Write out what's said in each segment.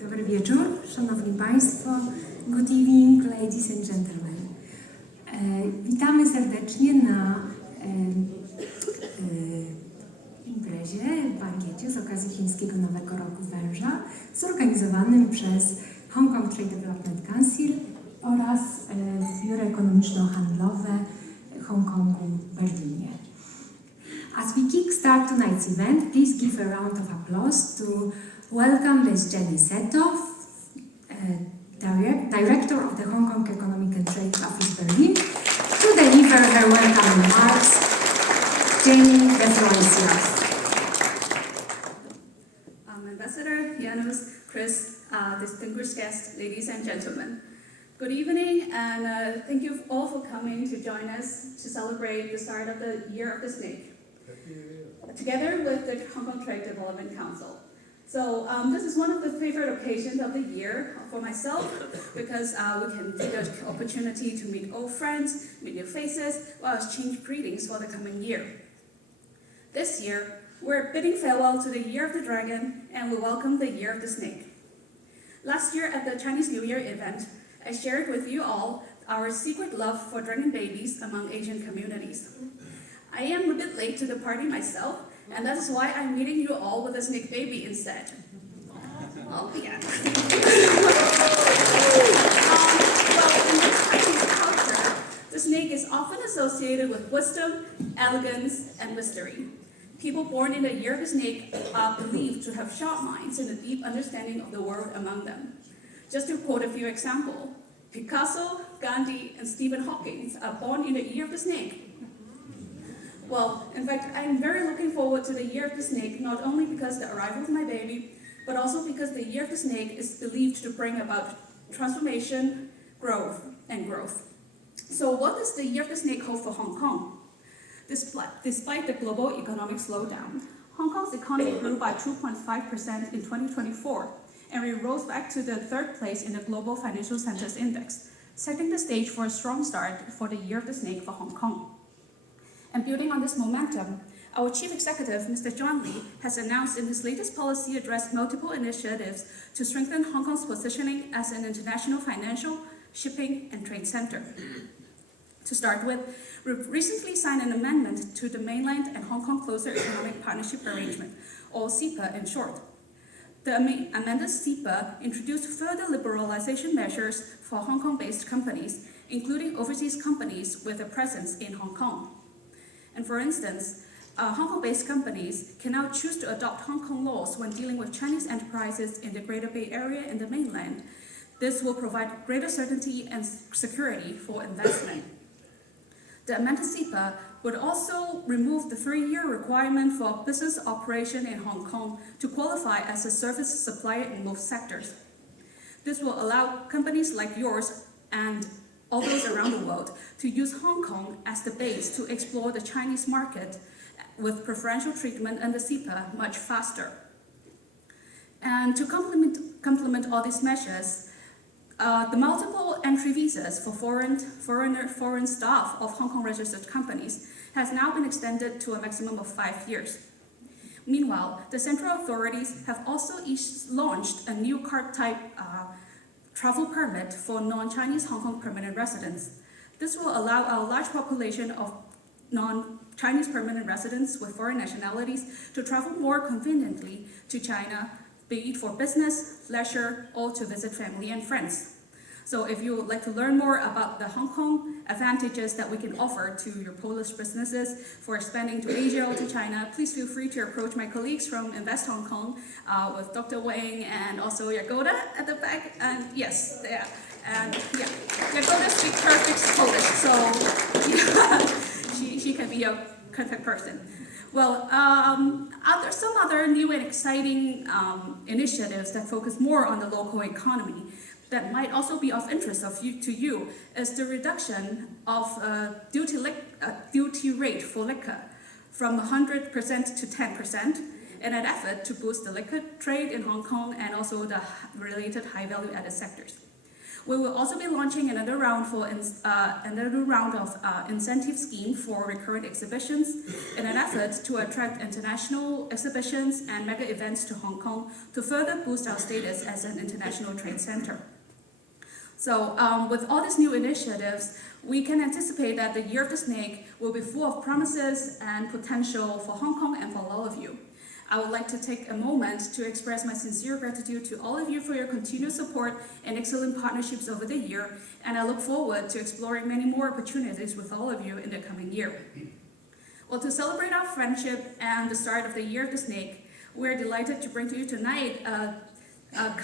Dobry wieczór, Szanowni Państwo. Good evening, ladies and gentlemen. Witamy serdecznie na imprezie, bankiecie z okazji Chińskiego Nowego Roku Węża, zorganizowanym przez Hong Kong Trade Development Council oraz Biuro Ekonomiczno-Handlowe Hongkongu w Berlinie. As we kickstart tonight's event, please give a round of applause to welcome Ms. Jenny Seto, Director of the Hong Kong Economic and Trade Office Berlin, to deliver her welcome remarks. Jenny, the floor is yours. Ambassador, Janusz, Chris, distinguished guests, ladies and gentlemen. Good evening, and thank you all for coming to join us to celebrate the start of the Year of the Snake, together with the Hong Kong Trade Development Council. So this is one of the favorite occasions of the year for myself because we can take the opportunity to meet old friends, meet new faces, as well as change greetings for the coming year. This year, we're bidding farewell to the Year of the Dragon, and we welcome the Year of the Snake. Last year at the Chinese New Year event, I shared with you all our secret love for dragon babies among Asian communities. I am a bit late to the party myself, and that is why I'm meeting you all with a snake baby instead. Oh, yeah. Well, in the Chinese culture, the snake is often associated with wisdom, elegance, and mystery. People born in the Year of the Snake are believed to have sharp minds and a deep understanding of the world among them. Just to quote a few examples, Picasso, Gandhi, and Stephen Hawking are born in the Year of the Snake. Well, in fact, I'm very looking forward to the Year of the Snake, not only because the arrival of my baby, but also because the Year of the Snake is believed to bring about transformation, growth. So what does the Year of the Snake hold for Hong Kong? Despite the global economic slowdown, Hong Kong's economy grew by 2.5% in 2024, and we rose back to the third place in the Global Financial Centers Index, setting the stage for a strong start for the Year of the Snake for Hong Kong. And building on this momentum, our Chief Executive, Mr. John Lee, has announced in his latest policy address multiple initiatives to strengthen Hong Kong's positioning as an international financial, shipping, and trade center. To start with, we've recently signed an amendment to the Mainland and Hong Kong Closer Economic Partnership Arrangement, or CEPA in short. The amended CEPA introduced further liberalization measures for Hong Kong-based companies, including overseas companies with a presence in Hong Kong. And for instance, Hong Kong-based companies can now choose to adopt Hong Kong laws when dealing with Chinese enterprises in the Greater Bay Area and the mainland. This will provide greater certainty and security for investment. The amended CEPA would also remove the 3-year requirement for business operation in Hong Kong to qualify as a service supplier in most sectors. This will allow companies like yours and all those around the world to use Hong Kong as the base to explore the Chinese market with preferential treatment under CEPA much faster. And to complement all these measures, the multiple entry visas for foreign staff of Hong Kong registered companies has now been extended to a maximum of 5 years. Meanwhile, the central authorities have also each launched a new card type travel permit for non-Chinese Hong Kong permanent residents. This will allow our large population of non-Chinese permanent residents with foreign nationalities to travel more conveniently to China, be it for business, leisure, or to visit family and friends. So if you would like to learn more about the Hong Kong advantages that we can offer to your Polish businesses for expanding to Asia or to China, please feel free to approach my colleagues from Invest Hong Kong with Dr. Wang and also Jagoda at the back. And yes, there. And yeah, Jagoda speaks perfect Polish, so yeah, she can be a contact person. Well, some other new and exciting initiatives that focus more on the local economy that might also be of interest to you is the reduction of duty rate for liquor from 100% to 10% in an effort to boost the liquor trade in Hong Kong and also the related high value added sectors. We will also be launching another round of incentive scheme for recurrent exhibitions in an effort to attract international exhibitions and mega events to Hong Kong to further boost our status as an international trade center. So with all these new initiatives, we can anticipate that the Year of the Snake will be full of promises and potential for Hong Kong and for all of you. I would like to take a moment to express my sincere gratitude to all of you for your continued support and excellent partnerships over the year, and I look forward to exploring many more opportunities with all of you in the coming year. Well, to celebrate our friendship and the start of the Year of the Snake, we're delighted to bring to you tonight a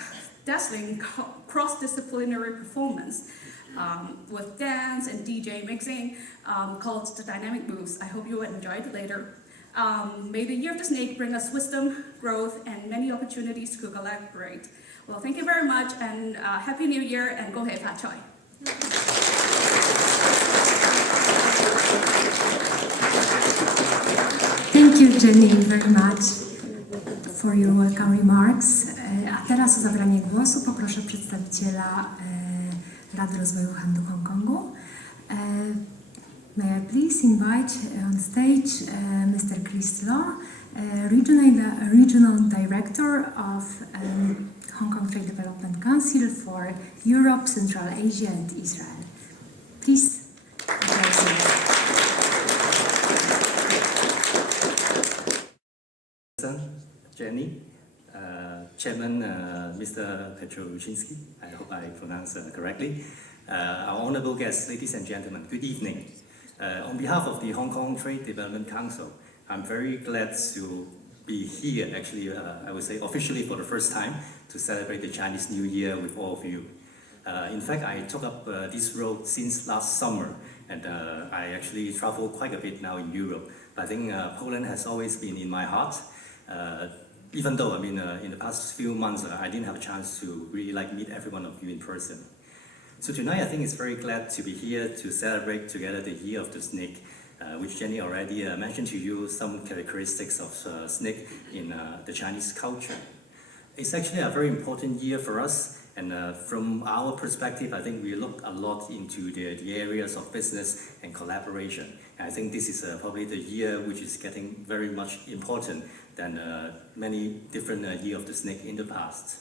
dazzling cross-disciplinary performance with dance and DJ mixing called The Dynamic Moves. I hope you will enjoy it later. May the Year of the Snake bring us wisdom, growth, and many opportunities to collaborate. Well, thank you very much, and Happy New Year, and Go Hei Fat Choi. Thank you, Jenny, very much for your welcome remarks. A teraz o zabranie głosu poproszę przedstawiciela Rady Rozwoju Handlu Hongkongu. May I please invite on stage Mr. Chris Law, Regional Director of Hong Kong Trade Development Council for Europe, Central Asia and Israel. Please. Jenny, Chairman Mr. Chiński, I hope I pronounced correctly. Our honorable guests, ladies and gentlemen, good evening. On behalf of the Hong Kong Trade Development Council, I'm very glad to be here, actually, I would say officially for the first time, to celebrate the Chinese New Year with all of you. In fact, I took up this role since last summer, and I actually travel quite a bit now in Europe. But I think Poland has always been in my heart. Even though, in the past few months, I didn't have a chance to really meet every one of you in person. So tonight, I think it's very glad to be here to celebrate together the Year of the Snake, which Jenny already mentioned to you some characteristics of snake in the Chinese culture. It's actually a very important year for us, and from our perspective, I think we look a lot into the areas of business and collaboration. And I think this is probably the year which is getting very much important than many different Year of the Snake in the past.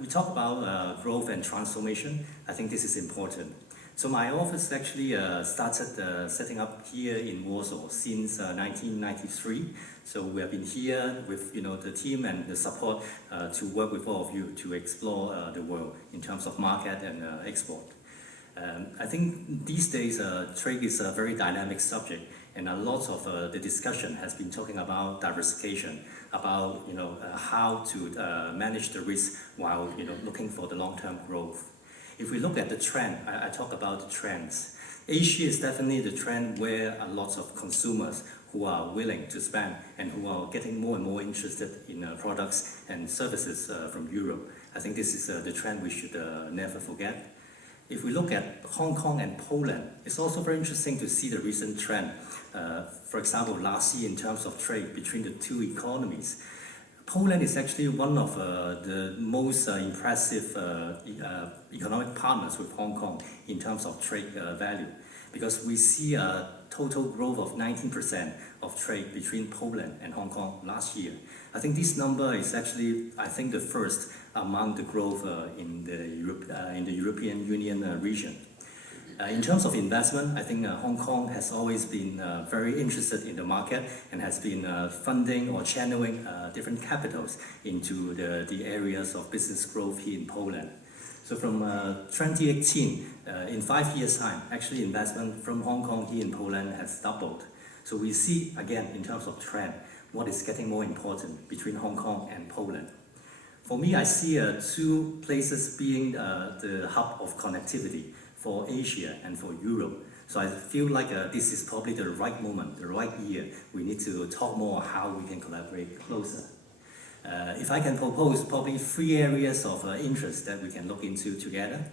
We talk about growth and transformation. I think this is important. So my office actually started setting up here in Warsaw since 1993. So we have been here with the team and the support to work with all of you to explore the world in terms of market and export. I think these days trade is a very dynamic subject, and a lot of the discussion has been talking about diversification, about how to manage the risk while looking for the long-term growth. If we look at the trend, I talk about the trends. Asia is definitely the trend where a lot of consumers who are willing to spend and who are getting more and more interested in products and services from Europe. I think this is the trend we should never forget. If we look at Hong Kong and Poland, it's also very interesting to see the recent trend. For example, last year in terms of trade between the two economies, Poland is actually one of the most impressive economic partners with Hong Kong in terms of trade value, because we see a total growth of 19% of trade between Poland and Hong Kong last year. I think this number is actually, the first among the growth in the European Union region. In terms of investment, I think Hong Kong has always been very interested in the market and has been funding or channeling different capitals into the areas of business growth here in Poland. So from 2018, in 5 years' time, actually investment from Hong Kong here in Poland has doubled. So we see, again, in terms of trend, what is getting more important between Hong Kong and Poland. For me, I see two places being the hub of connectivity for Asia and for Europe. So I feel like this is probably the right moment, the right year. We need to talk more how we can collaborate closer. If I can propose probably 3 areas of interest that we can look into together.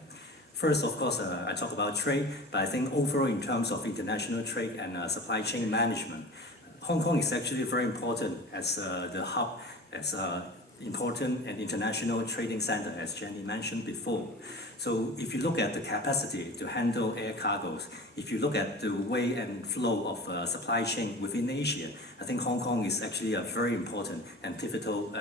First, of course, I talk about trade, but I think overall in terms of international trade and supply chain management, Hong Kong is actually very important as the hub, as important and international trading center, as Jenny mentioned before. So if you look at the capacity to handle air cargoes, if you look at the way and flow of supply chain within Asia, I think Hong Kong is actually a very important and pivotal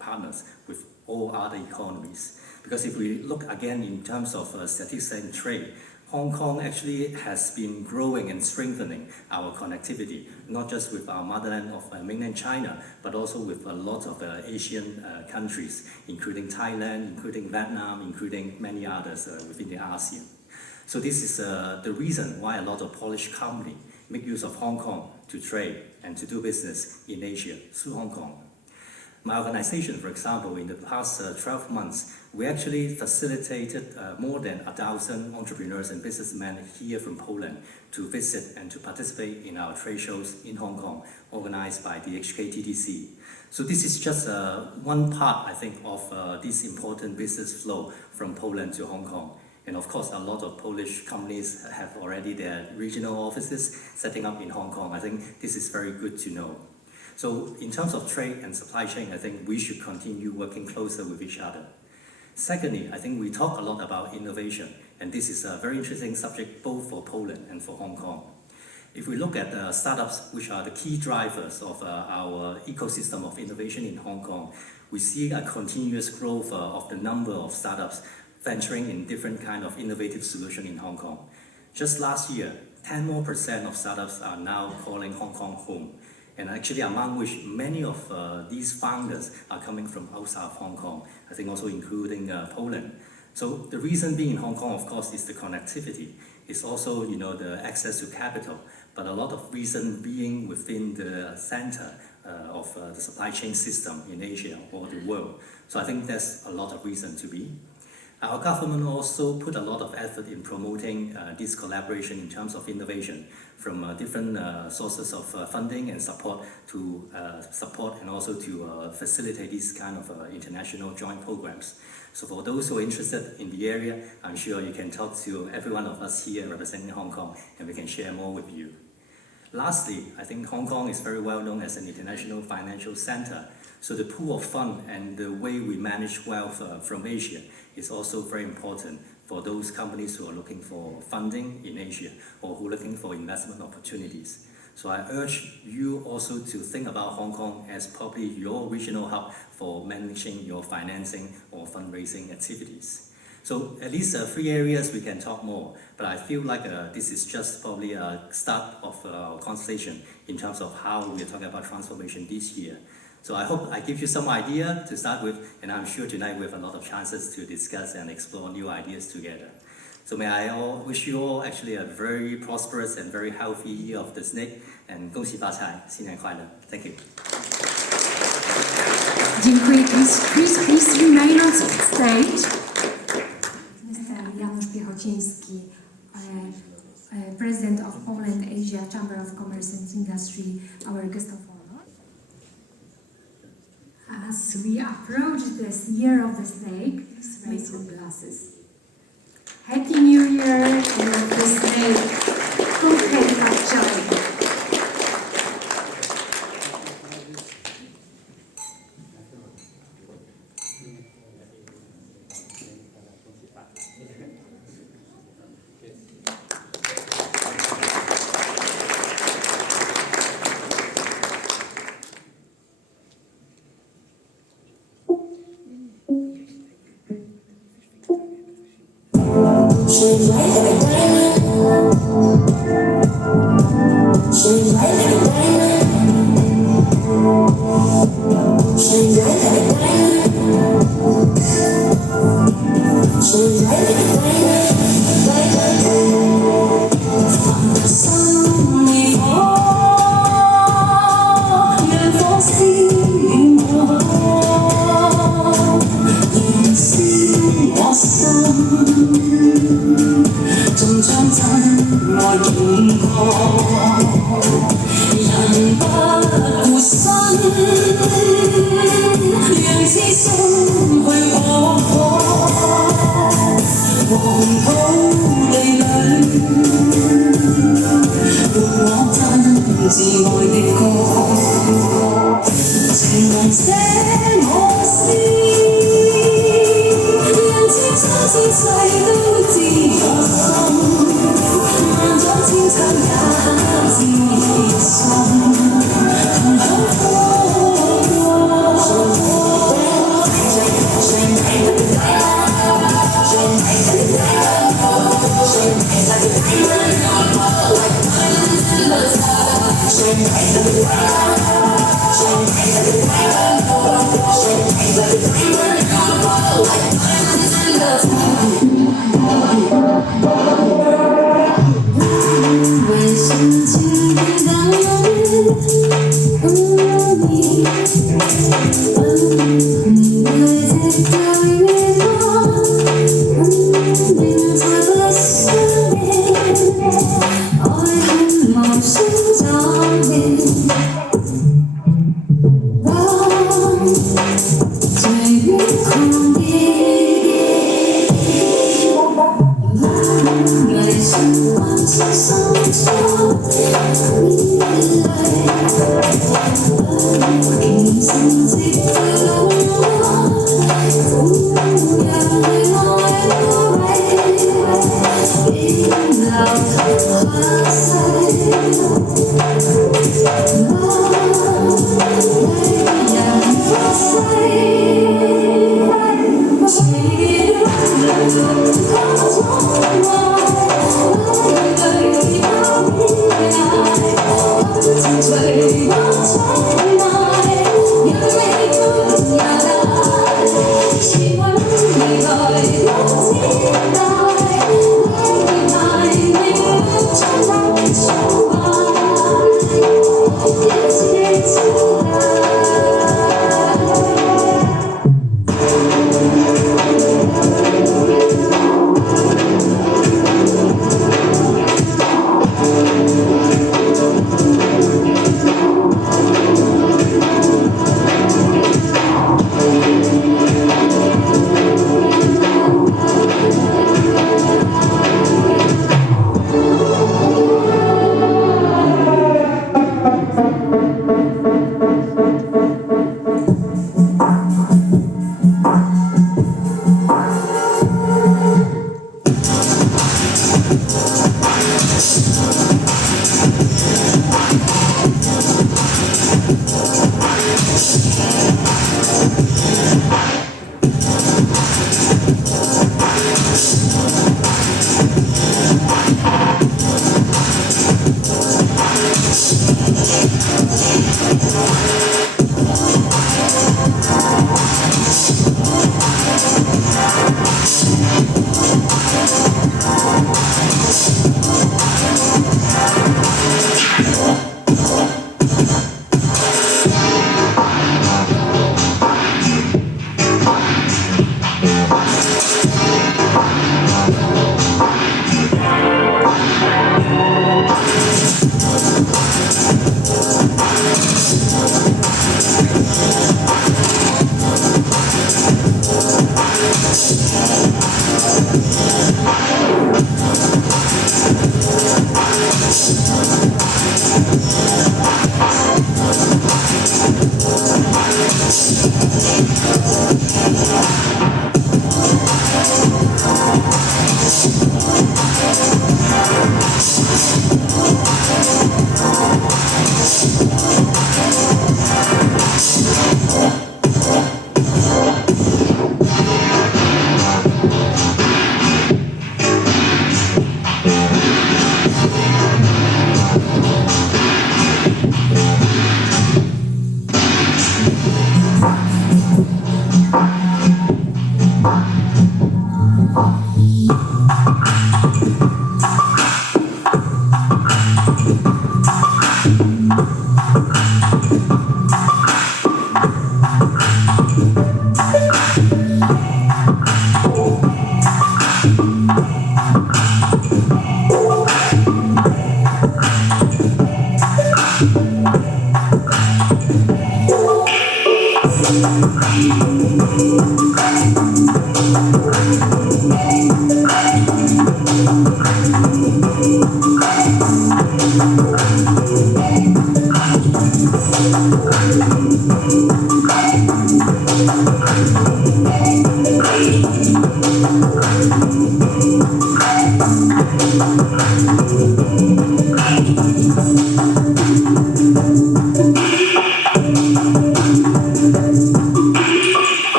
partners with all other economies. Because if we look again in terms of statistics and trade, Hong Kong actually has been growing and strengthening our connectivity, not just with our motherland of mainland China, but also with a lot of Asian countries, including Thailand, including Vietnam, including many others within the ASEAN. So this is the reason why a lot of Polish companies make use of Hong Kong to trade and to do business in Asia through Hong Kong. My organization, for example, in the past 12 months, we actually facilitated more than 1,000 entrepreneurs and businessmen here from Poland to visit and to participate in our trade shows in Hong Kong, organized by the HKTDC. So this is just one part, I think, of this important business flow from Poland to Hong Kong. And of course, a lot of Polish companies have already their regional offices setting up in Hong Kong. I think this is very good to know. So in terms of trade and supply chain, I think we should continue working closer with each other. Secondly, I think we talk a lot about innovation, and this is a very interesting subject both for Poland and for Hong Kong. If we look at startups, which are the key drivers of our ecosystem of innovation in Hong Kong, we see a continuous growth of the number of startups venturing in different kind of innovative solution in Hong Kong. Just last year, 10% more of startups are now calling Hong Kong home. And actually, among which many of these founders are coming from outside of Hong Kong, I think also including Poland. So the reason being in Hong Kong, of course, is the connectivity. It's also, the access to capital, but a lot of reason being within the center of the supply chain system in Asia or the world. So I think there's a lot of reason to be. Our government also put a lot of effort in promoting this collaboration in terms of innovation from different sources of funding and support to support and also to facilitate these kind of international joint programs. So for those who are interested in the area, I'm sure you can talk to every one of us here representing Hong Kong and we can share more with you. Lastly, I think Hong Kong is very well known as an international financial center. So the pool of fund and the way we manage wealth from Asia is also very important for those companies who are looking for funding in Asia or who are looking for investment opportunities. So I urge you also to think about Hong Kong as probably your regional hub for managing your financing or fundraising activities. So at least 3 areas we can talk more, but I feel like this is just probably a start of our conversation in terms of how we are talking about transformation this year. So I hope I give you some idea to start with, and I'm sure tonight we have a lot of chances to discuss and explore new ideas together. So may I wish you all actually a very prosperous and very healthy year of the snake, and 恭喜发财，新年快乐. Thank you. Dziękuję. Please remain on stage. Mr. Janusz Piechociński, President of Poland Asia Chamber of Commerce and Industry, our guest of honor. As we approach this year of the snake, raise your glasses. Happy New Year, Year of the Snake. Kung Hei Pak Chai.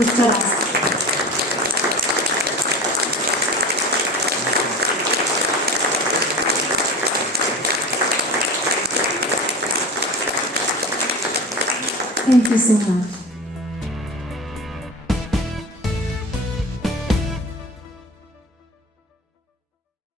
Jeszcze raz. Thank you so much.